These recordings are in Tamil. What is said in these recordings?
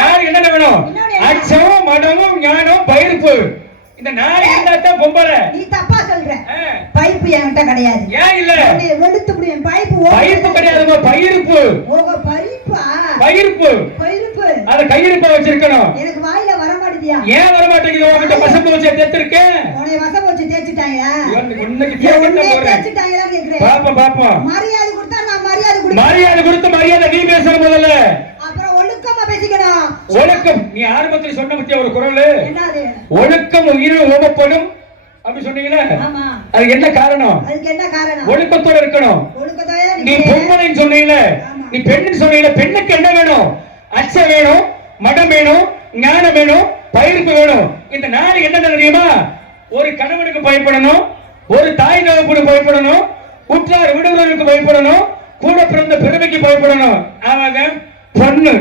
நாலு என்ன வேணும்? அச்சம், மடமும், ஞானம், பயிர்ப்பு. இந்த நாலு இருந்தாதான் பொம்பளை. நீ தப்பா சொல்ற. பைப்பு என்கிட்ட கிடையாது. ஏன் இல்ல? வெளுத்து முடியும் பைப்பு. பைப்பு கிடையாதுமா, பயிர்ப்பு. ஓக பைப்பா? பயிர்ப்பு. பயிர்ப்பு. அத கையிருப்பா வச்சிருக்கணும். எனக்கு வாயில வர மாட்டேதியா? ஏன் வர மாட்டேங்குது? உன்கிட்ட வசம் வச்சு தேத்திருக்கேன். உன்னை வசம் வச்சு தேச்சிட்டாங்களா? இன்னைக்கு தேச்சிட்டாங்களா கேக்குறேன். பாப்போம் பாப்போம். மரியாதை கொடுத்தா நான் மரியாதை கொடுத்து. மரியாதை கொடுத்து மரியாதை நீ பேசுற முதல்ல. அப்புறம் ஒழுக்கமா பேசிக்கணும். ஒழுக்கம் நீ ஆரம்பத்தில் சொன்ன பத்தியா ஒரு குறள். என்னது? ஒழுக்கம் உயிரில் ஓமப்படும் அப்படி சொன்னீங்களே. ஆமா. அது என்ன காரணம்? அதுக்கு என்ன காரணம்? ஒழுக்கத்தோட இருக்கணும். ஒழுக்கத்தோட நீ பொம்மனைன்னு சொன்னீங்களே, நீ பெண்ணுன்னு சொன்னீங்களே. பெண்ணுக்கு என்ன வேணும்? அச்சம் வேணும், மடம் வேணும், ஞானம் வேணும், பயிர்ப்பு வேணும். இந்த நாடு என்ன தெரியுமா? ஒரு கணவனுக்கு பயப்படணும், ஒரு தாய் தகப்பனுக்கு பயப்படணும், உற்றார் விடுவதற்கு பயப்படணும், கூட பிறந்த பிறவைக்கு பயப்படணும். அவங்க பொண்ணு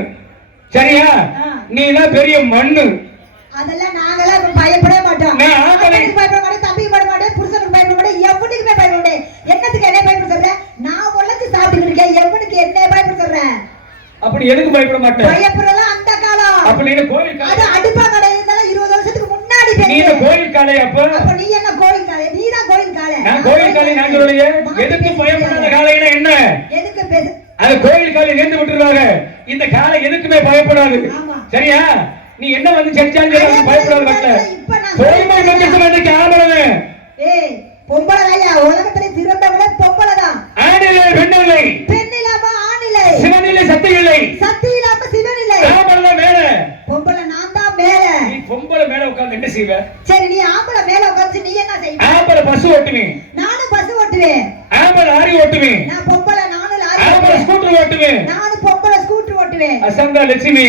சரியா? நீ தான் பெரிய மண்ணு. அதெல்லாம் நாங்கெல்லாம் பயப்படவே மாட்டோம். நான் பயப்பட மாட்டேன், தம்பிக்கு பயப்பட மாட்டேன், புருஷனுக்கு பயப்பட மாட்டேன், எவனுக்குமே பயப்பட மாட்டேன். என்னத்துக்கு என்ன பயப்பட சொல்றேன்? நான் உழைச்சு சாப்பிட்டு இருக்கேன், எவனுக்கு என்ன பயப்பட சொல்றேன்? அப்படி எதுக்கு பயப்பட மாட்டேன்? பயப்படலாம் அந்த காலம். அப்ப நீ கோயில் காலை. அது அடுப்பா கடை இருந்தாலும் 20 வருஷத்துக்கு முன்னாடி நீ கோயில் காலை. அப்ப நீ என்ன கோயில் காலை? நீ தான் கோயில் காலை. நான் கோயில் காலை நான் சொல்லலையே. எதுக்கு பயப்படாத காலைனா என்ன? எதுக்கு பேசு? அது கோயில் காலை நேர்ந்து விட்டுருவாங்க. இந்த காலை எதுக்குமே பயப்படாது. சரியா? நீ என்ன வந்து செஞ்சாலும் பயப்படாத மாட்ட. பொறுமை பக்கத்து வந்து ஆம்பளவே. ஏய் பொம்பளையா? உலகத்திலே திறந்தவளே பொம்பளைதான். ஆணிலே பெண்ணில்லை, பெண்ணிலாம ஆணிலை, சிவனிலே சக்தி இல்லை, சக்தி இல்லாம சிவன் இல்லை. ஆம்பளை மேல. பொம்பளை நான் தான் மேல. நீ பொம்பளை மேல உட்கார்ந்து என்ன செய்வ? சரி நீ ஆம்பளை மேல உட்கார்ந்து நீ என்ன செய்வ? ஆம்பளை பஸ் ஓட்டுவேன். நானும் பஸ் ஓட்டுவேன். ஆம்பளை லாரி ஓட்டுவேன். நான் பொம்பளை நானும் லாரி. ஆம்பளை ஸ்கூட்டர் ஓட்டுவேன். நானும் பொம்பளை ஸ்கூட்டர் ஓட்டுவேன். அசந்தா லட்சுமி,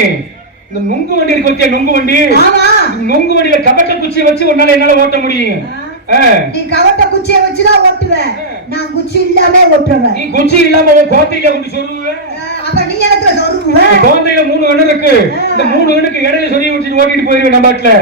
இந்த நுங்கு வண்டி இருக்கு வச்சியா? நுங்கு வண்டி. ஆமா. நுங்கு வண்டியில கபட்ட குச்சியை வச்சு உன்னால என்னால ஓட்ட முடியும். நீ கவட்ட குச்சியை வச்சுதான் ஓட்டுவ. நான் குச்சி இல்லாம ஓட்டுறவ. நீ குச்சி இல்லாம கோத்தையில கொண்டு சொல்லுவ. அப்ப நீ எனக்கு சொல்லுவ. கோந்தையில 3 கண்ணு இருக்கு. இந்த 3 கண்ணுக்கு இடையில சொல்லி வச்சுட்டு ஓட்டிட்டு போயிருவேன் நம்ம பாட்டுல.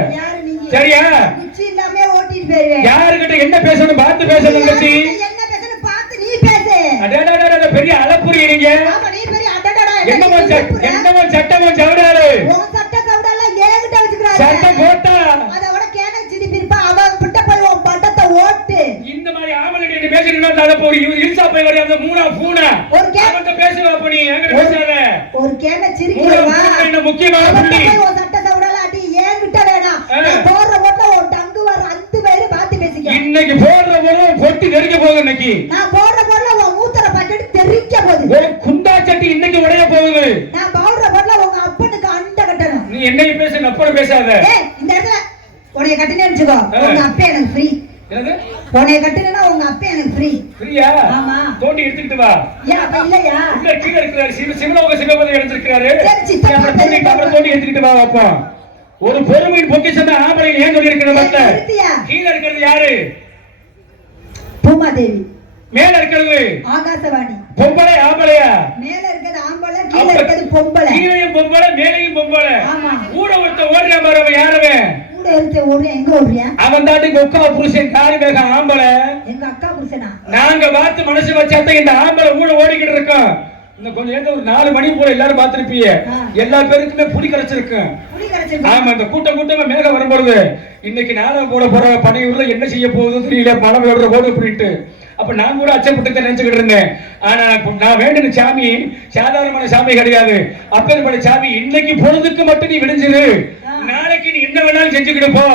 சரியா? குச்சி இல்லாம ஓட்டிட்டு போயிருவேன். யாருகிட்ட என்ன பேசணும் பார்த்து பேசணும். கட்சி என்ன பேசணும் பார்த்து நீ பேசு. அடடடட பெரிய அலப்புரி நீங்க. ஆமா நீ பெரிய அடடடா. என்னமோ சட்டமோ சவடாரு. உன் சட்ட சவடெல்லாம் ஏகிட்ட வச்சுக்கறாரு. சட்டம் போட்டா அதோட கேன சிடி பிரிப்பா அவன் கிட்ட போய் உன் பட்டத்தை ஓட்டு. இந்த மாதிரி ஆமலடி நீ பேசிட்டு வந்தால போய் இல்சா போய் வர அந்த மூணா பூனா ஒரு கேனட்ட பேசுவா அப்ப நீ எங்க பேசாத. ஒரு கேன சிரிக்கிறவா என்ன முக்கியமான புள்ளி. உன் சட்ட சவடெல்லாம் அடி ஏகிட்ட வேணாம். நான் போற ஓட்ட உன் டங்கு வர அந்த பேரு பாத்து பேசிக்க. இன்னைக்கு போற போற பொட்டி நெருங்க போகுது. இன்னைக்கு நான் போற போற உன் மூத்தர பாக்கெட் தெறிக்க போகுது. ஒரு குண்டா சட்டி இன்னைக்கு உடைய போகுது. நான் போற போற உங்க அப்பனுக்கு அண்ட கட்டணும். நீ என்னைய பேச நப்பற பேசாத. ஏய் இந்த இடத்துல உன்னை கட்டினே வெச்சுக்கோ. உங்க அப்பே எனக்கு ஃப்ரீ. என்னது? உன்னை கட்டினேனா உங்க அப்பே எனக்கு ஃப்ரீ. ஃப்ரீயா? ஆமா. தோண்டி எடுத்துக்கிட்டு வா. ஏன் அப்ப இல்லையா? உள்ள கீழ இருக்காரு. சிவலோக சிவபதி எடுத்துக்கிறாரு. அப்புறம் தோண்டி எடுத்துக்கிட்டு வா அப்பா. ஒரு பொறுமையின் பொக்கிஷம் ஆம்பளை ஏன் சொல்லி இருக்கிற மத்த? கீழ இருக்கிறது யாரு? பூமாதேவி. மேல இருக்கிறது ஆகாசவாணி. பொம்பளை ஆம்பளையா? மேல இருக்கிறது ஆம்பளை, கீழ இருக்கிறது பொம்பளை. கீழயும் பொம்பளை, மேலையும் பொம்பளை. ஆமா. ஊட ஒருத்த ஓடுற மாதிரி அவன் யாரவே? ஊட ஒருத்த ஓடுற எங்க ஓடுறியா? அவன் தாண்டி கொக்கா புருஷன் காரி மேக ஆம்பளை. எங்க அக்கா புருஷனா? நாங்க பார்த்து மனசு வச்சாதான் இந்த ஆம்பளை ஊட ஓடிக்கிட்டு இருக்கோம். இந்த கொஞ்சம் ஏதோ ஒரு 4 மணி போல எல்லாரும் பாத்திருப்பீங்க. எல்லா பேருக்குமே புடி கரைச்சிருக்கு. ஆமா. இந்த கூட்டமா மேக வரும்பொழுது இன்னைக்கு நாளை போட போற பணியூர்ல என்ன செய்ய போகுதுன்னு தெரியல. மழை விடுற ஓடு அப்படின்ட்டு அப்ப நான் கூட அச்சப்பட்டு நினைச்சுக்கிட்டு இருந்தேன். ஆனா நான் வேண்டின சாமி சாதாரணமான சாமி கிடையாது. அப்பேற்பட்ட சாமி இன்னைக்கு பொழுதுக்கு மட்டும் நீ விடிஞ்சிரு, நாளைக்கு நீ என்ன வேணாலும் செஞ்சுக்கிட்டு போ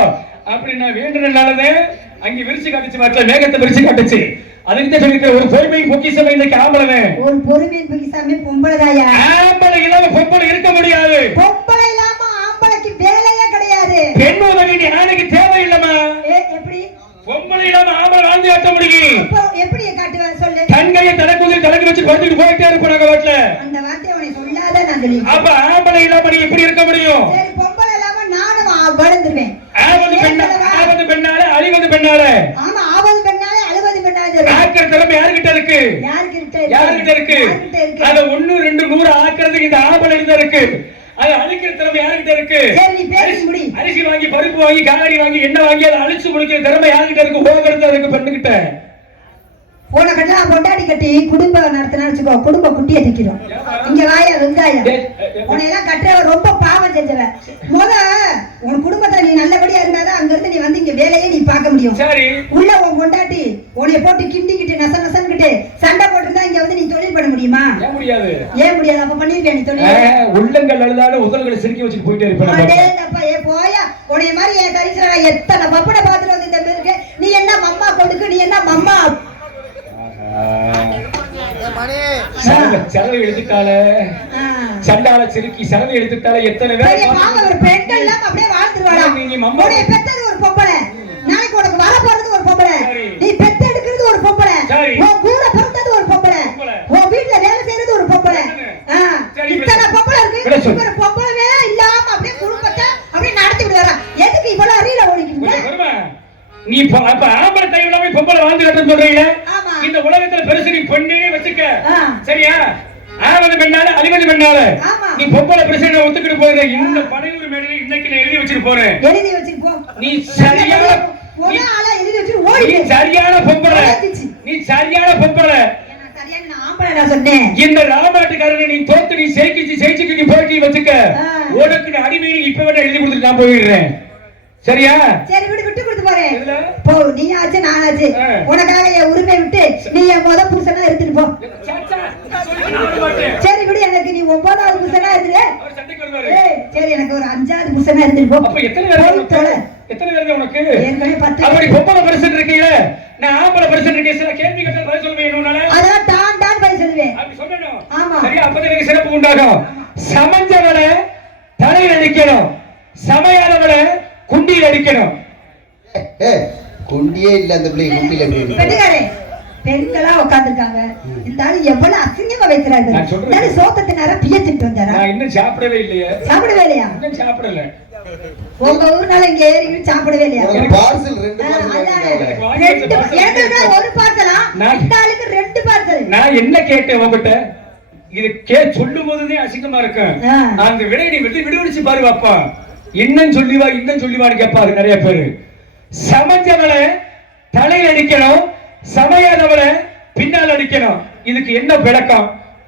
அப்படி நான் வேண்டினாலதான் அங்க விரிச்சு காட்டுச்சு. மாட்டல மேகத்தை விரிச்சு காட்டுச்சு. அதுக்கு சொல்லிருக்க ஒரு பொறுமை பொக்கிஷம் இன்னைக்கு ஆம்பளை. ஒரு பொறுமை பொக்கிஷமே பொம்பளைதாயா? ஆம்பளை இல்லாம பொம்பளை இருக்க முடியாது. பொம்பளை இல்லாம ஆம்பளைக்கு வேலையே கிடையாது. பெண் உதவி நீ ஆணைக்கு தேவையில்லமா? எப்படி பொம்பளை இல்லாம ஆம்பளை வாழ்ந்து காட்ட முடியும்? எப்படி காட்டுவ சொல்லு. கண்கையை தடக்கு வச்சு படுத்துட்டு போயிட்டே இருப்பாங்க வீட்டுல. அந்த வார்த்தையை உனக்கு சொல்லாத நான் சொல்லி. அப்ப ஆம்பளை இல்லாம நீ எப்படி இருக்க முடியும்? சரி பொம்பளை இல்லாம நானும் வளர்ந்துருவேன். ஆவது பெண்ணால அழிவது பெண்ணால. ஆமா ஆவது பெண்ணால அழுவது பெண்ணால. ஆக்கிற திறமை யாருகிட்ட இருக்கு? யாருகிட்ட இருக்கு? அத 1 2 100 ஆக்குறதுக்கு இந்த ஆம்பளை இருந்தா இருக்கு. அது அழிக்கிற திறமை யாருகிட்ட இருக்கு? அரிசி வாங்கி பருப்பு வாங்கி காய்கறி வாங்கி எண்ணெய் வாங்கி அதை அழிச்சு முடிக்கிற திறமை யாருகிட்ட இருக்கு? ஓகரத்தா இருக்கு பெண்ணுகிட்ட. போன கட்டலாம் பொண்டாடி கட்டி குடும்பம் நடத்தினா வச்சுக்கோ, குடும்ப குட்டியை திக்கிறோம். இங்க வாயா வெங்காயம் உனையெல்லாம் கட்டுற ரொம்ப பாவம் செஞ்சவ. முத உன் குடும்பத்துல நீ நல்லபடியா இருந்தாதான் அங்க இருந்து நீ வந்து இங்க வேலையே நீ பார்க்க முடியும். சரி. உள்ள உன் கொண்டாட்டி உன்னை போட்டு கிண்டிக்கிட்டு நச நசன்கிட்டு சண்டை போட்டுருந்தா இங்க வந்து நீ தொழில் பண்ண முடியுமா? ஏன் முடியாது? ஏன் முடியாது? அப்ப பண்ணிருக்க நீ தொழில். உள்ளங்கள் அழுதாலும் உதல்களை சிரிக்க வச்சுட்டு போயிட்டே இருப்பேன். ஏ போயா உன்னைய மாதிரி என் தரிசனா எத்தனை பப்பனை பார்த்துட்டு வந்து இந்த பேருக்கு நீ என்ன மம்மா கொடுக்கு, நீ என்ன மம்மா செலவு எடுத்துட்டால சண்டால சிரிக்கி செலவு எடுத்துட்டால எத்தனை பெண்கள் எல்லாம் அப்படியே வாழ்த்துருவாடா. உன்னை பெத்தது ஒரு பொம்பளை, நாளைக்கு உனக்கு வர போறது ஒரு பொம்பளை, நீ பெத்த எடுக்கிறது ஒரு பொம்பளை, உன் கூட பிறந்தது ஒரு பொம்பளை, உன் வீட்டுல வேலை செய்யறது ஒரு பொம்பளை. இத்தனை பொம்பளை இருக்கு, ஒரு பொம்பளவே இல்லாம அப்படியே குடும்பத்தை அப்படியே நடத்தி விடுவாரா? எதுக்கு இவ்வளவு அறியல ஓடிக்கிட்டு? நீ அப்ப ஆம்பளை டைம்ல போய் பொம்பளை வாழ்ந்துட்டு சொல்றீங்க. இந்த உலகத்துல பெருசு நீ பொண்ணே வச்சுக்க, சரியா? ஆவது பெண்ணால அழிவது பெண்ணால நீ பொம்பளை பிரச்சனை ஒத்துக்கிட்டு போற. இந்த பனையூர் மேடையில இன்னைக்கு நான் எழுதி வச்சிட்டு போறேன். எழுதி வச்சிட்டு போ. நீ சரியான எழுதி வச்சிட்டு ஓடி. நீ சரியான பொம்பளை, நீ சரியான பொம்பளை. இந்த ராமாட்டுக்காரனை நீ தோத்து நீ ஜெயிச்சு நீ போட்டி வச்சுக்க. உனக்கு அடிமை இப்ப வேணா எழுதி கொடுத்துட்டு நான் போயிடுறேன், சரியா? சரி விட்டு விட்டு கொடுத்து போறேன். போ, நீ ஆச்சு நான் ஆச்சு, உனக்காக என் உரிமை விட்டு நீ என் முத புருஷனா எடுத்துட்டு போ. சரி விடு, எனக்கு நீ 9வது புருஷனா எடுத்துரு. சரி எனக்கு ஒரு 5வது புருஷனா எடுத்துட்டு போ. அப்ப எத்தனை பேர் உனக்கு? ஏற்கனவே 10. அப்படி பொம்பளை பரிசன் இருக்கீங்க, நான் ஆம்பளை பரிசன் இருக்கேன். சில கேள்வி கேட்டா பதில் சொல்லுவேன். என்னால அதான் டான் டான் பதில் சொல்லுவேன். அப்படி சொல்லணும். ஆமா, சரியா? அப்பதான் எனக்கு சிறப்பு உண்டாகும். சமஞ்சவளை தலையில் அடிக்கணும், சமையாதவளை குண்டியில் அடிக்கணும். குண்டியே இல்ல அந்த பிள்ளை. குண்டியில பெண்களே, பெண்களா உட்கார்ந்திருக்காங்க. இந்த ஆளு எவ்வளவு அசிங்கமா வைக்கிறாரு. நான் சோத்தத்தினார பியத்திட்டு வந்தாரா? நான் இன்னும் சாப்பிடவே இல்லையே. சாப்பிடவே இல்லையா? இன்னும் சாப்பிடல. உங்க ஊர்னால இங்க ஏறி சாப்பிடவே இல்லையா? பார்சல் 2 எனக்கு ஒரு பார்சலா? இந்த ஆளுக்கு 2 பார்சல். நான் என்ன கேட்டேன் உங்ககிட்ட? இது சொல்லும் போதுதான் அசிங்கமா இருக்கு. அந்த விடை நீ விடுவிச்சு பாரு பாப்பா. இன்னும் சொல்லிவான்னு கேட்பாரு நிறைய பேரு. சமைஞ்சவளை தலையில் அடிக்கணும், சமையாதவளை பின்னால் அடிக்கணும். இதுக்கு என்ன விளக்கம்?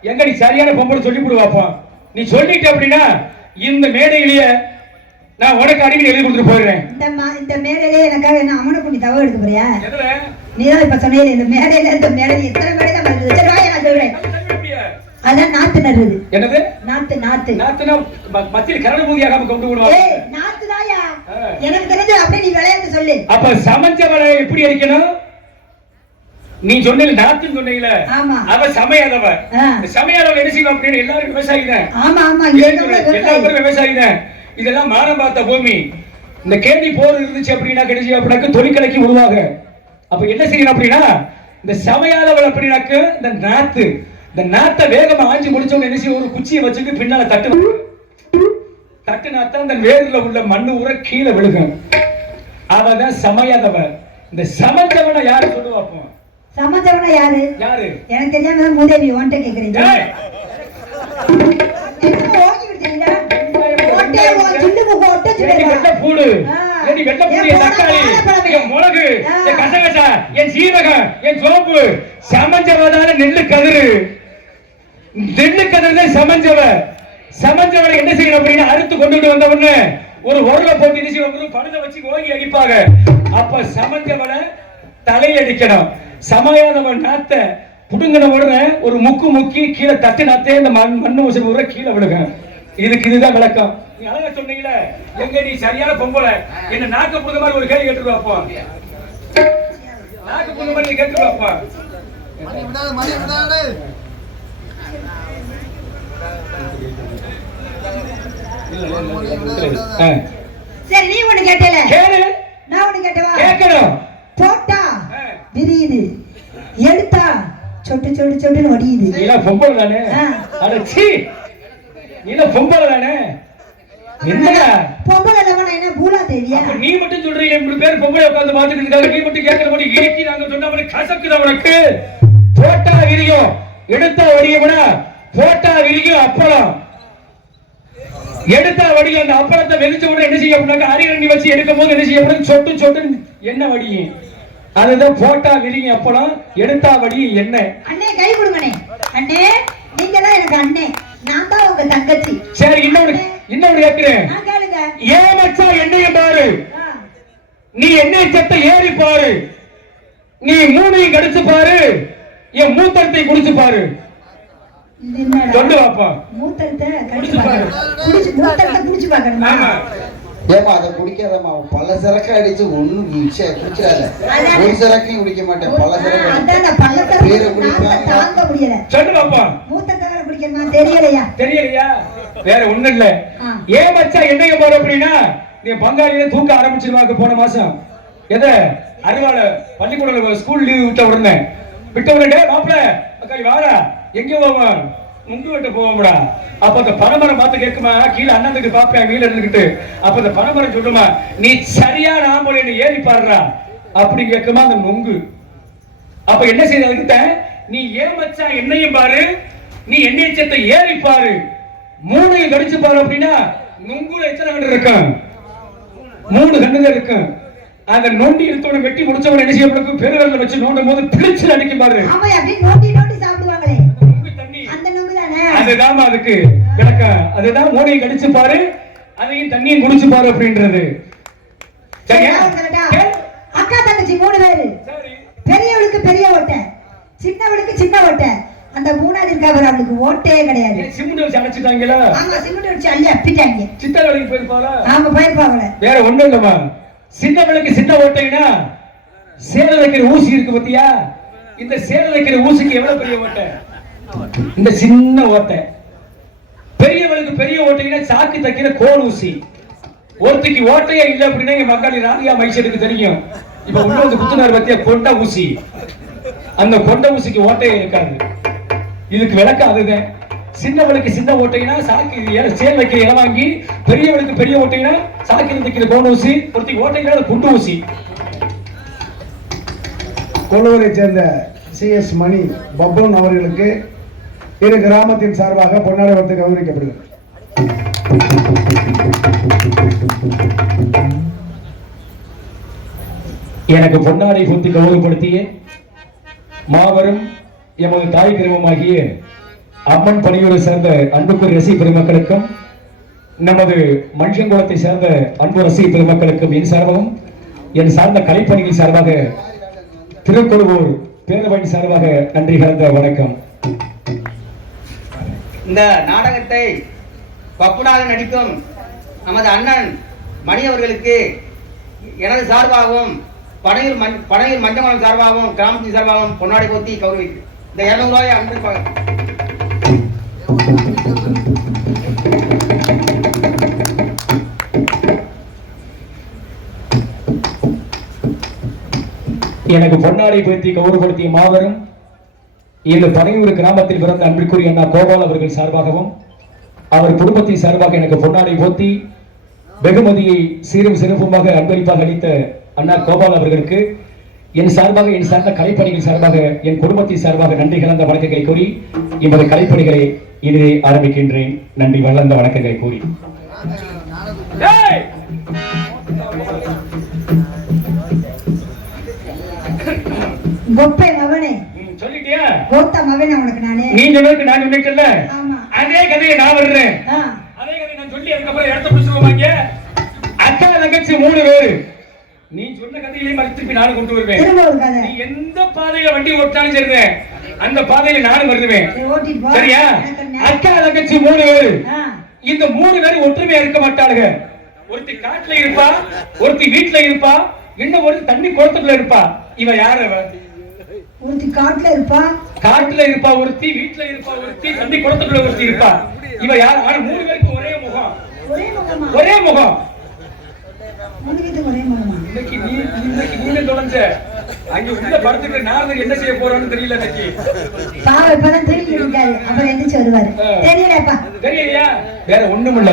எங்க நீ சரியான பொம்பளை சொல்லி போடுவாப்பா. நீ சொல்லிட்ட அப்படின்னா இந்த மேடையிலேயே நான் உனக்கு அடிமை எழுதி கொடுத்துட்டு போயிடுறேன். இந்த மேடையிலே எனக்காக என்ன அமன பண்ணி தவறு எடுக்க போறியா? நீதான் இப்ப சொன்னீங்க இந்த மேடையில எத்தனை மேடை தான் வருது. நான் சொல்றேன், அதான் நாத்து நடுறது. என்னது நாத்து? நாத்துனா மத்தியில் கரடு பூதியாக கொண்டு விடுவாங்க. நாத்து தாயா? எனக்கு தெரிஞ்சு அப்படியே நீ விளையாட்டு சொல்லு. அப்ப சமைச்சவளை எப்படி அடிக்கணும்? நீ சொன்னீங்க நாத்துன்னு சொன்னீங்களே, அவ சமையாதவ. சமையாதவ என்ன செய்வோம் அப்படின்னு எல்லாரும் விவசாயி தான். எல்லாரும் விவசாயி தான். இதெல்லாம் மானம் பார்த்த பூமி. இந்த கேள்வி போர் இருந்துச்சு அப்படின்னா கிடைச்சி அப்படின்னாக்க தொழிற்கலைக்கு உருவாக. அப்ப என்ன செய்யணும் அப்படின்னா இந்த சமையாதவள் அப்படின்னாக்க இந்த நாத்தை வேகமா ஆஞ்சி முடிச்சவங்க என்ன செய்ய, ஒரு குச்சியை வச்சுட்டு பின்னால தட்டுனாத்தான் அந்த வேர்ல உள்ள மண்ணு ஊற கீழே விழுகும். அவதான் சமையாதவன். இந்த சமைச்சவனை யாரு சொல்லுவாப்போம்? சமைச்சவனா யாரு? எனக்கு தெரியாம மூதேவி ஓன்ட்ட கேக்குறீங்க. நெல்லு கதிரு சமைஞ்சவனை என்ன செய்யணும் அப்படின்னா அறுத்து கொண்டு வந்த உடனே ஒரு உரலை போட்டு பழுத வச்சு ஓங்கி அடிப்பாங்க. அப்ப சமைஞ்சவனை தலையில் அடிக்கணும். சமையாதவன் நாத்த புடுங்கின உடனே ஒரு முக்கி கீழே தட்டு நாத்தே இந்த மண்ணு வசதி ஊற கீழே விழுக. இதுதான் விளக்கம். நீ அழகா சொன்னீங்களே, எங்க நீ சரியான பொம்பளை. என்ன நாக்க புடுங்க மாதிரி ஒரு கேள்வி கேட்டுருவா. அப்போ நாக்க புடுங்க மாதிரி கேட்டுருவாப்பா. சரி, நீ ஒண்ணு கேட்டல, நான் ஒண்ணு கேட்டவா? கேட்கணும். போட்டா விரியுது, எடுத்தா சொட்டு சொட்டு சொட்டுன்னு ஒடியுது. நீல பொம்பளை தானே? அடச்சி, நீல பொம்பளை தானே? என்னடா பொம்பளை இல்லவனா என்ன பூலா தேவியா? நீ மட்டும் சொல்றீங்க, 3 பேர் பொம்பளை உட்கார்ந்து பாத்துட்டு இருக்காங்க. நீ மட்டும் கேட்கற மாதிரி இடிச்சி நாங்க சொன்ன மாதிரி கசக்குதா உனக்கு? போட்டா விரியும், எடுத்தா ஒடியும்னா போட்டா விரியும் அப்பளம். எடுத்தா வடியும். அந்த அப்பளத்தை வெடிச்ச உடனே என்ன செய்ய அப்படின்னா அரிரணி வச்சு எடுக்கும் போது என்ன செய்ய அப்படின்னா சொட்டு சொட்டு என்ன வடியும். அதுதான் போட்டா விரியும் அப்பளம், எடுத்தா வடியும் என்ன. அண்ணே கை கொடுங்கண்ணே. அண்ணே நீங்க தான் எனக்கு அண்ணே, நான் தான் உங்க தங்கச்சி. சரி, இன்னொரு கேட்கிறேன். ஏன் மச்சான் என்னைய பாரு, நீ என்னை செத்த ஏறி பாரு, நீ மூணையும் கடிச்சு பாரு, என் மூத்தத்தை குடிச்சு பாரு. சொல்லு பாப்பா. மூத்தத்தை குடிச்சு பாரு. குடிச்சு பாக்கணும். ஆமா. ஏமா அதை குடிக்காதம்மா, பல சரக்கு அடிச்சு ஒண்ணும் குடிச்சிடாத. ஒரு சரக்கையும் குடிக்க மாட்டேன், பல சரக்கு பேரை குடிப்பாங்க. தாங்க முடியல. சொல்லு பாப்பா. மூத்தத்தை வேற குடிக்கணுமா? தெரியலையா? தெரியலையா? வேற ஒண்ணும் இல்ல. ஏன் மச்சான் என்னைய பாரு அப்படின்னா, நீ பங்காளியில தூக்க ஆரம்பிச்சிருவாங்க. போன மாசம் எத அருவாள பள்ளிக்கூட ஸ்கூல் லீவ் விட்ட உடனே மாப்பிள அக்காளி வாடா, எங்க போவோம், முங்கு வெட்ட போவோம்டா. அப்ப அந்த பரம்பரை பார்த்து கேட்குமா, கீழே அண்ணனுக்கு பாப்பேன் வீல இருந்துகிட்டு. அப்ப அந்த பரம்பரை சொல்லுமா, நீ சரியான ஆம்பளை ஏறி பாடுறா அப்படி கேட்குமா அந்த நொங்கு. அப்ப என்ன செய்யறதுக்கிட்ட, நீ ஏன் மச்சான் என்னையும் பாரு, நீ எண்ணெய் சத்தை ஏறி பாரு, மூணையும் கடிச்சு பாரு அப்படின்னா நொங்குல எத்தனை கண்டு இருக்கும்? 3 கண்ணுங்க இருக்கும். அந்த நோண்டி எடுத்தோட வெட்டி முடிச்சவன என்ன செய்யப்படுது, பெருவரல வச்சு நோண்டும் போது பிடிச்சு அடிக்க பாரு. ஆமா, அப்படி நோண்டி நோண்டி சாப்பிடுவாங்களே நொங்கு தண்ணி, அந்த நொங்கு தானே. அதுதான் அதுக்கு விளக்கம். அதுதான் மூணையும் கடிச்சு பாரு, அதையும் தண்ணியும் குடிச்சு பாரு அப்படின்றது. சரியா? அக்கா தங்கச்சி 3 பேரு. பெரியவளுக்கு பெரிய ஓட்டை, சின்னவளுக்கு சின்ன ஓட்டை. அந்த 3ஆவது இருக்கா பாரு, அவளுக்கு ஓட்டையே கிடையாது. சிமெண்ட் வச்சு அடைச்சிட்டாங்களா? ஆமா, சிமெண்ட் வச்சு அள்ளி அப்பிட்டாங்க. சித்தவளுக்கு போயிருப்பாளா? ஆமா, போயிருப்பாங்களே. வேற ஒண்ணும் இல்லம்மா. சின்னவளுக்கு சின்ன ஓட்டைனா சேலை வைக்கிற ஊசி இருக்கு பத்தியா, இந்த சேலை வைக்கிற ஊசிக்கு எவ்வளவு பெரிய ஓட்டை, இந்த சின்ன ஓட்டை. பெரியவளுக்கு பெரிய ஓட்டைனா சாக்கு தைக்கிற கோல் ஊசி. ஒருத்திக்கு ஓட்டையே இல்லை அப்படின்னா என் மக்காளி ராணியா மைசூருக்கு தெரியும். இப்ப உள்ள வந்து குத்துனார் பத்தியா, கொண்ட ஊசி. அந்த கொண்ட ஊசிக்கு ஓட்டையே இருக்காது. இதுக்கு விளக்கம் அதுதான். சின்னவளுக்கு சின்ன ஓட்டைனா சாக்கு சேல் வைக்கிற இடம் வாங்கி, பெரியவளுக்கு பெரிய ஓட்டைனா சாக்கில் தைக்கிற கோல் ஊசி, ஒருத்திக்கு ஓட்டைனா குண்டு ஊசி. கொல்லூரை சேர்ந்த CS மணி பப்பன் அவர்களுக்கு இரு கிராமத்தின் சார்பாக பொன்னாடை வளர்த்து கௌரவிக்கப்படுகிறது. எனக்கு பொன்னாடை பொத்தி கௌரவப்படுத்திய மாபெரும் எமது தாய் கிரமமாகிய அம்மன் பணியூரை சேர்ந்த அன்புக்குரிய ரசி பெருமக்களுக்கும், நமது மனுஷங்குளத்தை சேர்ந்த அன்பு ரசி பெருமக்களுக்கும் என் சார்பாகவும், என் சார்ந்த கலைப்பணிகள் சார்பாக, திருக்கொடுவூர் பேரவை சார்பாக நன்றி கலந்த வணக்கம். இந்த நாடகத்தை பப்புனாக நடிக்கும் நமது அண்ணன் மணி அவர்களுக்கு எனது சார்பாகவும், பனையூர் மஞ்சமலம் சார்பாகவும், கிராமத்தின் சார்பாகவும் பொன்னாடை போத்தி கௌரவிக்கு இந்த 200 ரூபாயை அன்பு. எனக்கு பொன்னாடை போத்தி கௌரவப்படுத்திய மாபெரும் இந்த பனையூர் கிராமத்தில் பிறந்த அன்பிற்குரிய அண்ணா கோபால் அவர்கள் சார்பாகவும், அவர் குடும்பத்தின் சார்பாக எனக்கு பொன்னாடை போத்தி வெகுமதியை சீரும் சிறப்புமாக அன்பளிப்பாக அளித்த அண்ணா கோபால் அவர்களுக்கு என் சார்பாக, என் சார்ந்த கலைப்பணிகள் சார்பாக, என் குடும்பத்தின் சார்பாக நன்றி கலந்த வணக்கங்களை கூறி எமது கலைப்பணிகளை இதை ஆரம்பிக்கின்றேன். நன்றி வளர்ந்த வணக்கங்களை கூறி சொல்லிட்டியா? நீ சொன்னதுக்கு நான் சொன்னிட்டல, அதே கதையை நான் வர்றேன். அதே கதையை நான் சொல்லி அதுக்கப்புறம் இடத்த பிடிச்சிருவாங்க. அக்கா தங்கச்சி 3 பேரு. நீ சொன்ன கதையிலே திருப்பி நானும் கொண்டு வருவேன். நீ எந்த பாதையில வண்டி ஓட்டாலும் சரி, அந்த பாதையில நானும் வருவேன். சரியா? அக்கா தங்கச்சி 3 பேரு. இந்த 3 பேரும் ஒற்றுமையா இருக்க மாட்டாளுங்க. ஒருத்தி காட்டுல இருப்பா, ஒருத்தி வீட்டுல இருப்பா, இன்னும் ஒரு தண்ணி குளத்துக்குள்ள இருப்பா. இவ யாரு? ஒருத்தி காட்டுல இருப்பா, ஒருத்தி வீட்டுல இருப்பா, ஒருத்தி தண்ணி குளத்துக்குள்ள ஒருத்தி இருப்பா. இவ யாரு? ஆனா 3 பேருக்கு ஒரே முகம். ஒரே முகம். இன்னைக்கு நீங்க தொலைஞ்ச அங்க உள்ள படத்துக்கு நான் என்ன செய்ய போறோம்னு தெரியல. இன்னைக்கு தெரியலையா? வேற ஒண்ணும் இல்ல.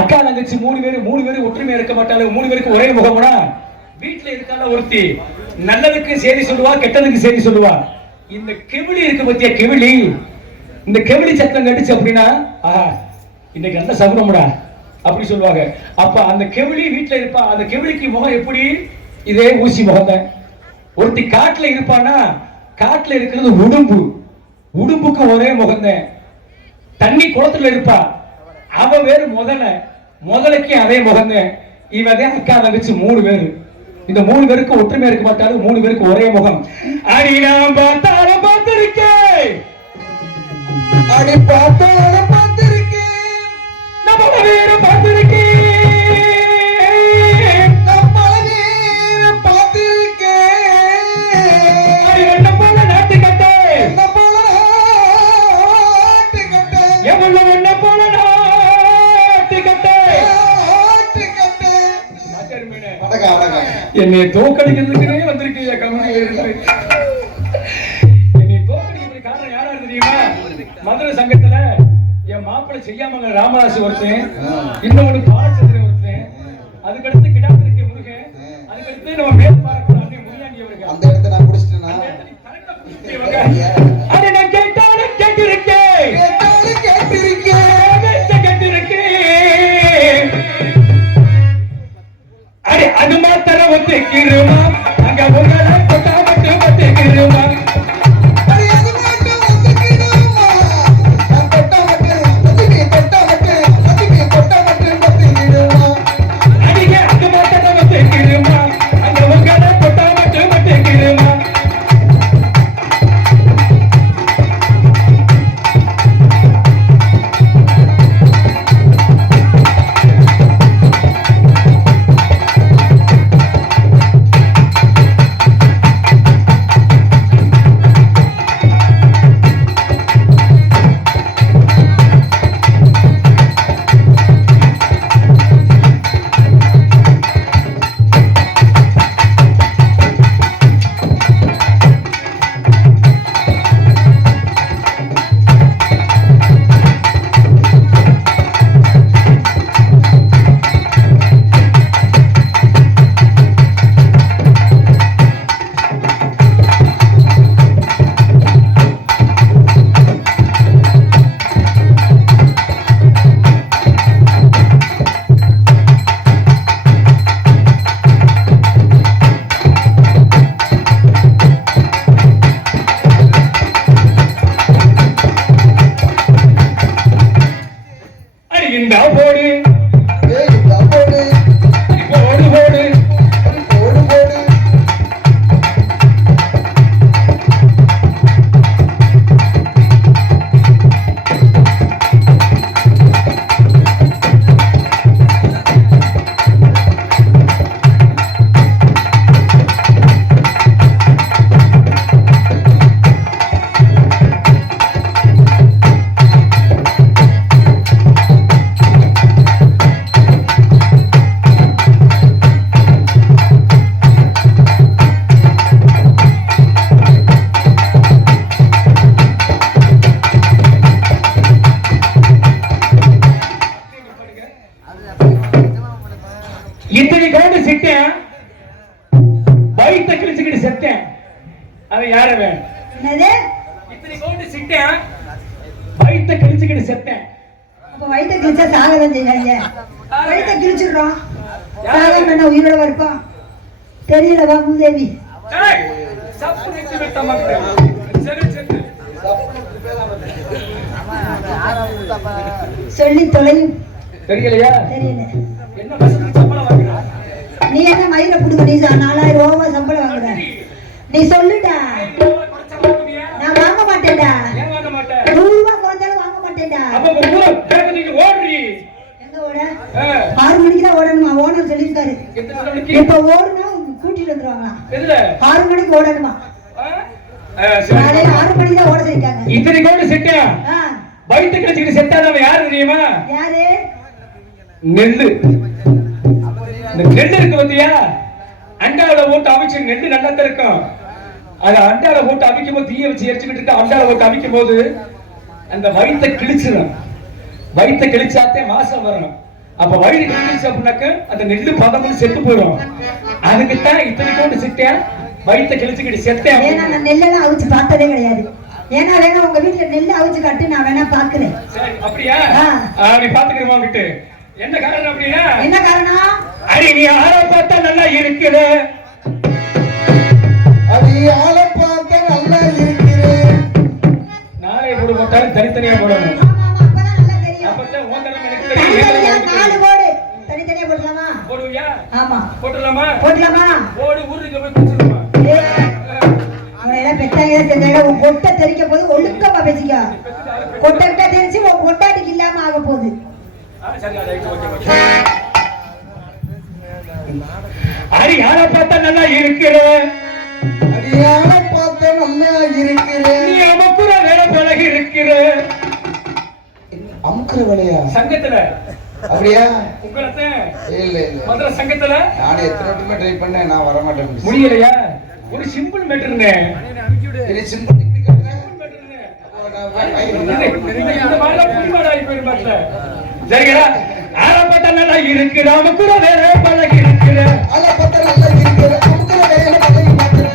அக்கா தங்கச்சி 3 பேரும் ஒற்றுமையா இருக்க மாட்டாங்க. 3 பேருக்கு ஒரே முகம்னா, வீட்டுல இருக்கால ஒருத்தி நல்லதுக்கு செய்தி சொல்லுவா, கெட்டதுக்கு செய்தி சொல்லுவா. இந்த கெவிலி இருக்கு பத்தியா, கெவிலி. இந்த கெவிலி சத்தம் கட்டுச்சு அப்படின்னா, ஆஹா இன்னைக்கு நல்ல சகுனம்டா அப்படி சொல்லுவாங்க. அப்ப அந்த கெவிலி வீட்டுல இருப்பா. அந்த கெவிலிக்கு முகம் எப்படி? இதே ஊசி முகம் தான். ஒருத்தி காட்டுல இருப்பானா, காட்டுல இருக்கிறது உடும்பு. உடும்புக்கு ஒரே முகம் தான். தண்ணி குளத்துல இருப்பா. அவ வேறு முதலைக்கு அதே முகங்க. இவதே அக்கா தங்கச்சி 3 பேரு. இந்த 3 பேருக்கு ஒற்றுமை இருக்க மாட்டாரு. 3 பேருக்கு ஒரே முகம். அடி நான் பார்த்தாலும் பார்த்திருக்கேன், அடி பார்த்தாலும் பார்த்திருக்கேன், நம்ம வேறு பார்த்திருக்கேன், நம்ம வேறு பார்த்திருக்கேன். அடி என்ன போல நாட்டு கட்டே, என்ன போல நாட்டுக்கட்டை, எவ்வளவு என்ன போல நாட்டு கட்டே. என்னை தோக்கடிக்கிறதுக்குனே வந்திருக்கீங்க. என்னை தோக்கடிக்கிறதுக்கு காரணம் யாரா இருக்கு தெரியுமா? மதுரை சங்கத்துல என் மாப்பிள்ளை செய்யாமங்க ராமதாஸ் ஒருத்தன், இன்னொரு பாலச்சந்திரன் ஒருத்தன், அதுக்கடுத்து கிடாத்திருக்க முருகன், அதுக்கடுத்து நம்ம மேல் பார்க்கணும் முனியாண்டி அவர்கள். அந்த இடத்தை நான் முடிச்சிட்டேனா? அதை நான் கேட்டாலும் கேட்டிருக்கேன், கேட்டாலும் கேட்டிருக்கேன், அடி அது மாத்திரம் ஒத்துக்கிருமா, அங்க உங்களை கொட்டா மட்டும் ஒத்துக்கிருமா, அடி அது மட்டும் ஒத்துக்கிடுமா, நான் கொட்டா மட்டும் அதுவே கொட்டா மட்டும் அதுவே கொட்டா மட்டும் ஒத்துக்கிடுமா, அடிங்க அது மாத்திரம் ஒத்துக்கிருமா, அங்க உங்களை கொட்டா மட்டும் ஒத்துக்கிருமா. இத்தனை கவுண்டு சிட்டேன், வயிற்ற கிழிச்சுக்கிட்டு செத்தேன். அது யாரவன்? இத்தனை கவுண்டு சிட்டேன், வயிற்ற கிழிச்சுக்கிட்டு செத்தேன். அப்ப வயிற்ற கிழிச்சா சாகதான் செய்யாங்க. வயிற்ற கிழிச்சிடுறோம், சாகம் பண்ண உயிரோட இருப்போம். தெரியலவா மூதேவி? சொல்லி தொலையும் தெரியலையா? தெரியல. என்ன சம்பளம் வாங்குற? நீ என்ன மயில புடுங்க? நீ 4000 ரூபாய் சம்பளம் வாங்குற? நீ சொல்லுடா. நான் வாங்க மாட்டேன்டா. ஏன் வாங்க மாட்டே? 100 ரூபாய் குறைஞ்சாலும் வாங்க மாட்டேன்டா. அப்ப ஊர பேக்க நீங்க ஓடுறீ. எங்க ஓட? 6 மணிக்கு தான் ஓடணுமா? ஓனர் சொல்லிருக்காரு. எத்தனை மணிக்கு? இப்ப ஓடுனா கூட்டிட்டு வந்துருவாங்க. எதுல? 6 மணிக்கு ஓடணுமா? காலையில 6 மணிக்கு தான் ஓட சொல்லிருக்காங்க. இத்தனை கவுண்டு செட்டியா? வயிற்று கிழிச்சுக்கிட்டு செத்தாதவன் யாரு தெரியுமா? யாரு? நெல்லு. இந்த நெல்லு இருக்கு பாத்தியா, அண்டாவில போட்டு அவிச்சு நெல்லு நல்லா இருக்கும். அது அண்டாவில போட்டு அவிக்கும் போது தீய வச்சு எரிச்சுக்கிட்டு இருக்கு. அண்டாவில போட்டு அவிக்கும் போது அந்த வயிற்றை கிழிச்சிடும். வயிற்றை கிழிச்சாத்தே மாசம் வரணும். அப்ப வயிறு கிழிச்சு அப்படின்னாக்க அந்த நெல்லு பதம் செத்து போயிடும். அதுக்குத்தான் இத்தனை கொண்டு சிட்டேன், வயிற்றை கிழிச்சுக்கிட்டு செத்தேன். ஏன்னா நான் நெல்லெல்லாம் அவிச்சு பார்த்ததே கிடையாது. ஏன்னா வேணா உங்க வீட்டுல நெல்லு அவிச்சு கட்டு நான் வேணா பாக்குறேன். சரி அப்படியா? நீ பாத்துக்கிறமா கிட்ட. என்ன காரணம் அப்படின்னா? என்ன காரணம்? அடி நீ ஆள பார்த்தா நல்லா இருக்கிற, அடி ஆள பார்த்தா நல்லா இருக்கிற. நாளை போட போட்டாலும் தனித்தனியா போடணும். அப்பதான் நல்லா தெரியும். அப்பதான் ஓந்தரம் எனக்கு தனித்தனியா 4 போடு தனித்தனியா போடலாமா? போடுவியா? ஆமா. போடலாமா? போடலாமா? போடு ஊருக்கு போய் குடிச்சிருமா. அவனை எல்லாம் பெத்தாங்க செஞ்சாங்க. உன் கொட்டை தெரிக்க போது ஒழுக்கமா பேசிக்க. கொட்டை விட்டா தெரிச்சு உன் கொட்டாட்டிக்கு இல்லாம ஆக போகுது. சரி ஓகே. அடி யாரை பார்த்தா நல்லா இருக்கிற, அடியால பார்த்த நல்லா இருக்கிற, நீ அமக்குற வேலை பழகி இருக்கிற. அமுக்குற வேலையா? சங்கத்துல அப்படியா? உங்களத்த இல்ல இல்ல மதுரை சங்கத்துல நானே எத்தனை டைம் ட்ரை பண்ணேன், நான் வர மாட்டேன். முடியலையா? ஒரு சிம்பிள் மேட்டர்னே. இது சிம்பிள் இந்த மாதிரிலாம் புரிமாடாய் போயிருப்பாங்க. சரிங்களா? யாரை பார்த்தா நல்லா இருக்கிற, அமக்குற வேலை பழகி இருக்கிற, அல பார்த்தா நல்லா இருக்கிற, அமுக்குற வேலை பழகி இருக்கிற,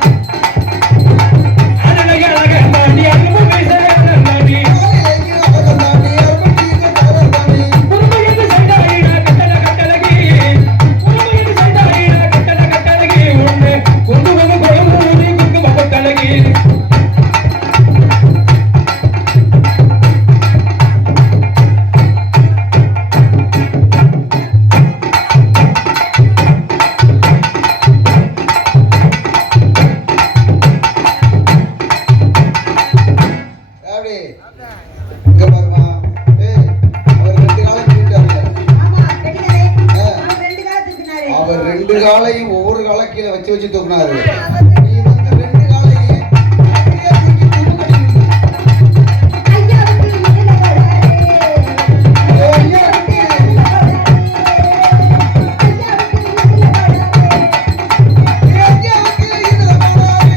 அழகா அழகா நீ அனுபவம் பேசுற நீ உருமையின் சைடாயினா கட்டள கட்டளகி, உருமையின் சைடாயினா கட்டள கட்டளகி, உன்னை கொண்டு வந்து கொழும்பூதி குங்கும கலகி. அப்படி இங்க பாருமா. ஏய், அவர் 2 காலம் தூக்கிட்டாருல. ஆமா பெட்டிகளே. அவன் 2 கால் தூக்குனாரு. அவர் 2 காலையும் ஒவ்வொரு கால கீழே வச்சு வச்சு தூக்குனாரு. நீ வந்து 2 காலையும் அப்படியே தூக்கி தூக்கு கட்டிருந்த. ஐயாவுக்கு இதுல போடாதே. ஐயாவுக்கு ஐயாவுக்கு இதுல போடாதே. ஐயாவுக்கு இதுல போடாதே.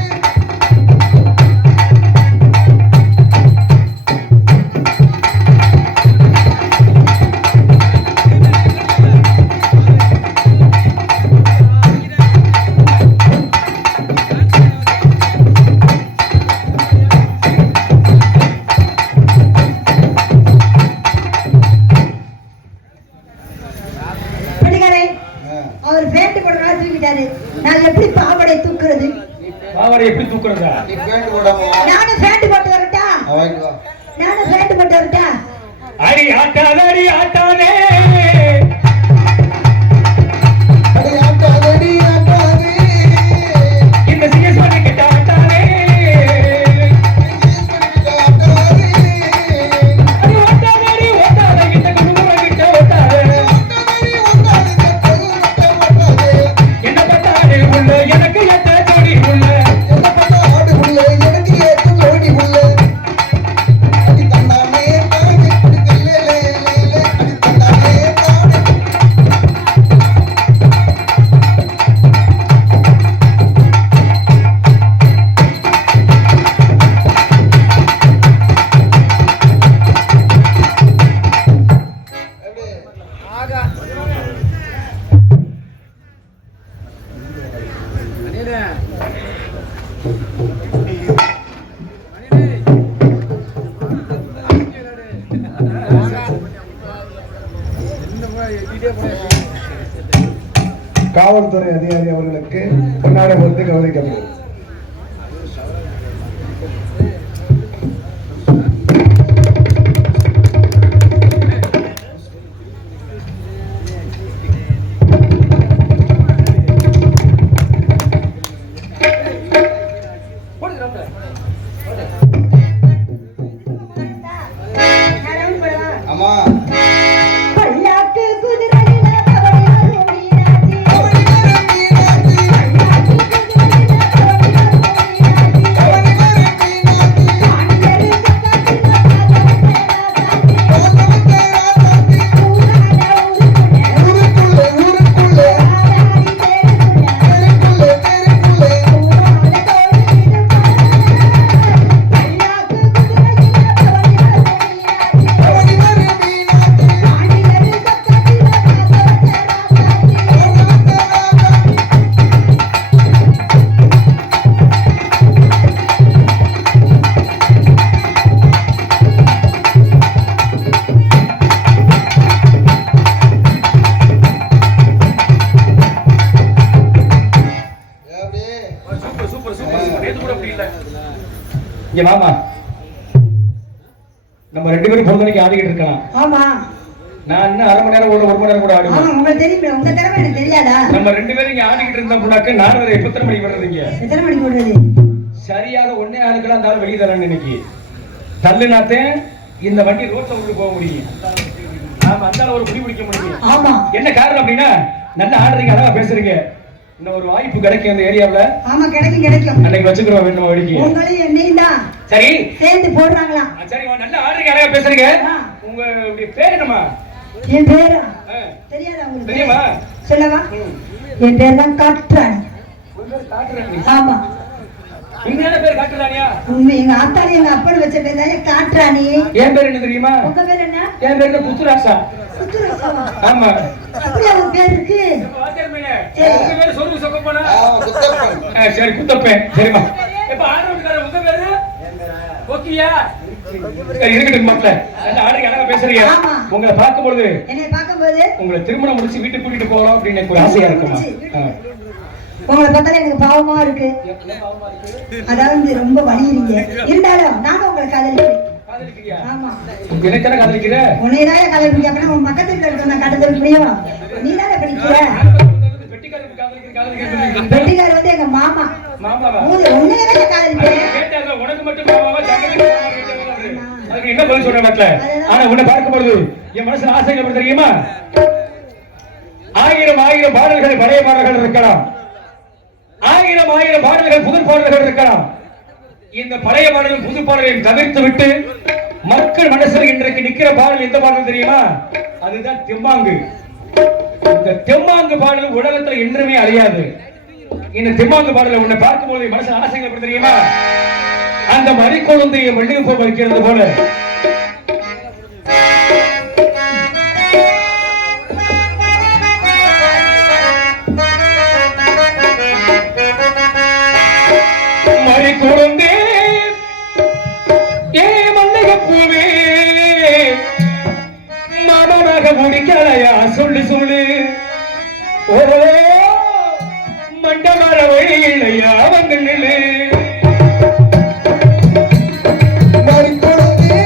பெட்டிகளே. அவர் பேண்ட் போடுறா தூக்கிட்டாரு. நான் எப்படி பாவாடை தூக்குறது? பாவாடை எப்படி தூக்குறதா? நீ பேண்ட் போடாம வா. நானும் பேண்ட் போட்டு வரட்டா? வாங்கிட்டு வா. நானும் பேண்ட் போட்டு வரட்டா? அடி ஆட்டாதே, அடி ஆட்டாதே, அடி ஆட்டாதடி ஆட்டாதே. இந்த சிஎஸ் பண்ணி கிட்ட ஆட்டாதே, ஆட்டாதே. அடி ஓட்டாதே, அடி ஓட்டாதே, இந்த குடும்பம் கிட்ட ஓட்டாதே. ஆட்டாதடி ஆட்டாதே. ஆட்டாதே. என்ன பட்டாடே உள்ள எனக்கு எத்த ஜோடி உள்ள, என்ன பண்ண ஆடு உள்ள எனக்கு ஏத்த ஜோடி உள்ள. அடி தன்னானே தானே அடி லே லே லே அடி தன்னானே தானே. காவல்துறை அதிகாரி அவர்களுக்கு பொன்னாடை கொடுத்து கௌரவிக்கப்படும். அம்மா பல்லாக்கு குதிரையில பவனியாரும் மீனாட்சி. அவனி வரும் மீனாட்சி. பல்லாக்கு குதிரையில பவனியாரும் மீனாட்சி. அவனி வரும் மீனாட்சி. ஆண்களுக்கு கட்டில பாதவத்தே ராசாத்தி. பாதவத்தே ராசாத்தி. ஊராட ஊருக்குள்ள. ஊருக்குள்ளே ஆராரி தேருக்குள்ள. தெருக்குள்ளே ஊராட தோழியிடும் பல்லாக்கு குதிரையில பவனியாரும் மீனாட்சி. அவனி வரும் மீனாட்சி. ஆண்களுக்கு கட்டில பாதவத்தே ராசாத்தி. பாதவத்தே ராசாத்தி. அப்படியே சூப்பர் சூப்பர் சூப்பர். நேத்து கூட அப்படி இல்ல. இங்க வாமா. நம்ம 2 பேரும் பொழுதுனைக்கு ஆடிக்கிட்டு இருக்கலாம். ஆமா நான் இன்னும் அரை மணி நேரம் ஒரு மணி நேரம் கூட ஆடுவேன். ஆமா உங்களுக்கு தெரியும், உங்க திறமை எனக்கு தெரியாதா? நம்ம 2 பேரும் இங்க ஆடிக்கிட்டு இருந்த புனாக்கு நான் வேற எத்தனை மணிக்கு வர்றதுங்க? எத்தனை மணிக்கு விடுறது? சரியாக 1 ஆளுக்கெல்லாம் இருந்தாலும் வெளியே தரேன் இன்னைக்கு. தள்ளுனாத்தே இந்த வண்டி ரோட்ல விட்டு போக முடியும். நாம அந்த ஒரு குடி பிடிக்க முடியும். ஆமா. என்ன காரணம் அப்படின்னா நல்ல ஆடுறீங்க, அழகா பேசுறீங்க. இன்னும் ஒரு வாய்ப்பு கிடைக்கும் அந்த ஏரியாவுல. ஆமா கிடைக்கும். அன்னைக்கு வச்சுக்கிறோம் வேணும் வழிக்கு. உங்களையும் என்னையும் தான் சரி சேர்ந்து போடுறாங்களா? சரி நல்ல ஆடுறீங்க, அழகா பேசுறீங்க. உங்க பேர் என்னமா? என் பேரா தெரியாதா உங்களுக்கு? தெரியுமா? சொல்லவா? என் பேர் தான் காட்டுறாணி. ஆமா. உண்மையான பேர் காட்டுறானியா? உண்மை. எங்க ஆத்தாடி எங்க அப்பன் வச்ச பேர் தான் காட்டுறாணி. என் பேர் என்ன தெரியுமா? உங்க பேர் என்ன? என் பேர் புத்துராசா. புத்துராசாவா? ஆமா. அப்படியே ஒரு பேர் இருக்கு. உங்க பேர் சொல்லு சொக்க போனா? குத்தப்பன். சரி குத்தப்பன். சரிமா. இப்ப ஆடுறதுக்கார உங்க பேரு? ஓகேயா? இருக்கட்டும் மக்களே. நல்ல ஆடுறீங்க, அழகா பேசுறீங்க. உங்களை பார்க்கும்போது என்னை பார்க்கும்போது உங்களை திருமணம் முடிச்சு வீட்டுக்கு கூட்டிட்டு போகலாம் அப்படின்னு எனக்கு ஒரு ஆசையா இருக்குமா? உங்களை பார்த்தாலே எனக்கு பாவமா இருக்கு. அதாவது ரொம்ப வலியுறீங்க. இருந்தாலும் நானும் உங்களை காதலிக்கிறேன். ஆமா. எனக்கு என்ன காதலிக்கிற? உன்னையதான் காதலிக்கிறேன். அப்படின்னா உன் பக்கத்துல இருக்க நான் காதலிக்க முடியும்? நீ தானே படிக்கிற? வெட்டிக்கார் வந்து எங்க மாமா. மாமாவா? உன்னையதான் காதலிக்கிறேன். உனக்கு மட்டும் மாமாவா? அதுக்கு என்ன பதில் சொல்ற மக்களே? ஆனா உன்னை பார்க்கும்போது என் மனசுல ஆசைகள் எப்படி தெரியுமா? 1000 பாடல்கள் பழைய பாடல்கள் இருக்கலாம். 1000 பாடல்கள் புது பாடல்கள் இருக்கலாம். இந்த பழைய பாடலும் புது பாடலையும் தவிர்த்து விட்டு மக்கள் மனசில் இன்றைக்கு நிக்கிற பாடல் எந்த பாடல் தெரியுமா? அதுதான் தெம்மாங்கு. இந்த தெம்மாங்கு பாடல் உலகத்துல என்றுமே அழியாது. இந்த தெம்மாங்கு பாடலை உன்னை பார்க்கும்போது மனசுல ஆசைகள் எப்படி தெரியுமா? அந்த மறிக்கொழுந்தையை மல்லிகை பூ பறிக்கிறது போல மறிக்கொழுந்தே ஏ மல்லிகை பூவே மாமனாக முடிக்கலையா? சொல்லு சொல்லு. ஓ மண்டமர வழி இல்லையா? வந்து நில்லு. மறிக்கொழுந்தே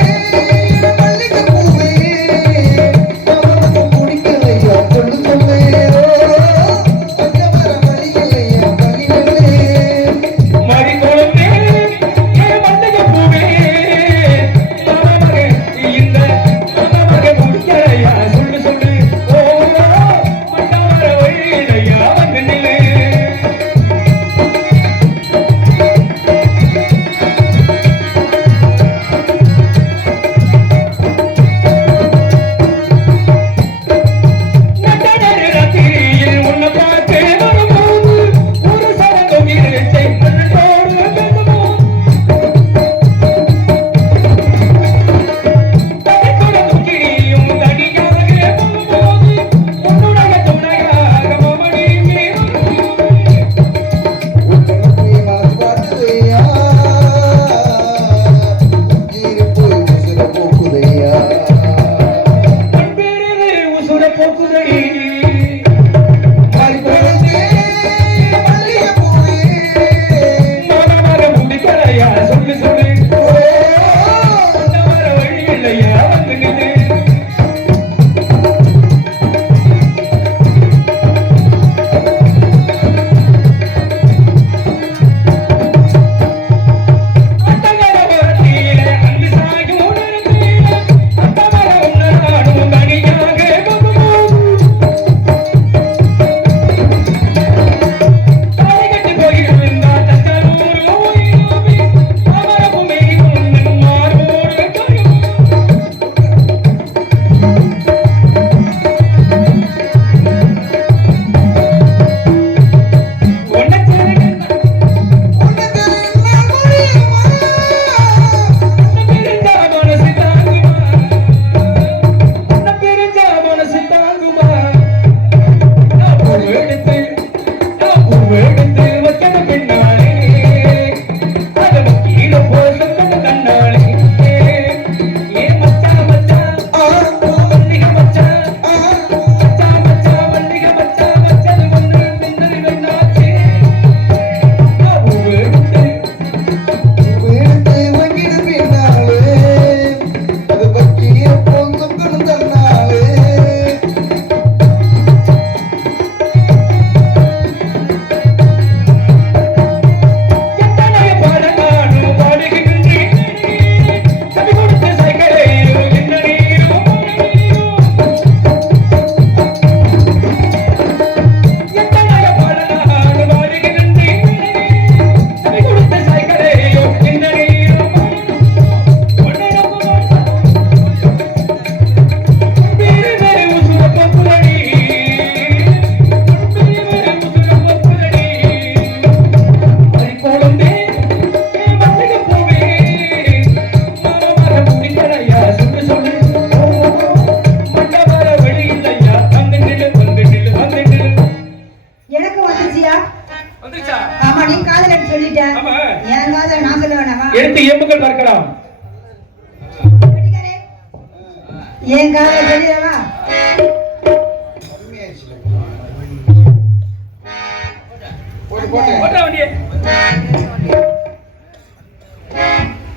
என் காலை தெரியவா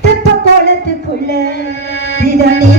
தெப்ப கோலத்துக்குள்ள இதனே